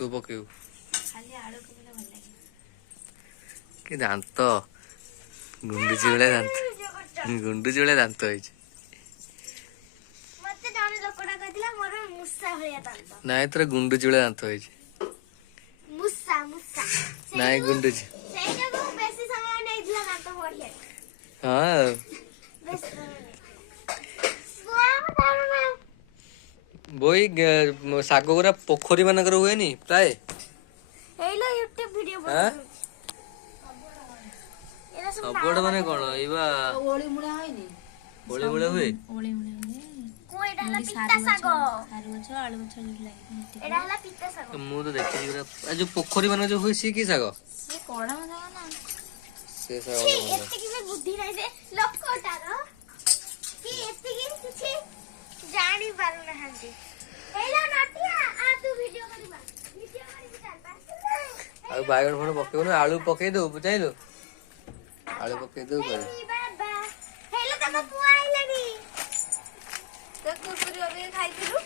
तू पकेबू खाली आलू को भल लगे कि दांत गुंडुची भଳିया दांत गुंडुची भଳିया दांत ହେଇଛି मते जाने लोकडा कहतिला मोर मुस्सा भलिया दांत ନାଇଁ ତୋର ଗୁଣ୍ଡୁଚି ଭଳିଆ ଦାନ୍ତ ହେଇଛି मुस्सा मुस्सा ନାଇଁ ଗୁଣ୍ଡୁଚି ସେଇଟା को बेसी समय नहीं दिला दांत बढ़िया ହଁ बेसी बोई ଶାଗ ଗୁରା ପୋଖରୀ ମାନଙ୍କର ହୁଏନି ପ୍ରାୟ हेलो YouTube वीडियो हां एरा सब सबड़ माने कोन एबा ओळी मुळा होइनी ओळी मुळे हुए ओळे मुळे को एटा हला पित्ता सागो सारू गछ आलू गछ लागि एटा हला पित्ता सागो मु तो देखि गुरा आ जो पोखरी माने जो हुए सी की ଶାଗ ये कोडा मजा ना से ଶାଗ एत्ते की में बुद्धि नाही दे लोकटार की एत्ते की किछि जानी पारु ना हंती हेलो नाटिया आ तू वीडियो करबा चल बस आ बागण फण पकेउ न आलू पके दो बुझाइलो आलू पके दो करे बाबा हेलो तम पुआ आइलानी तो कुरकुरी अबे खाइथिलु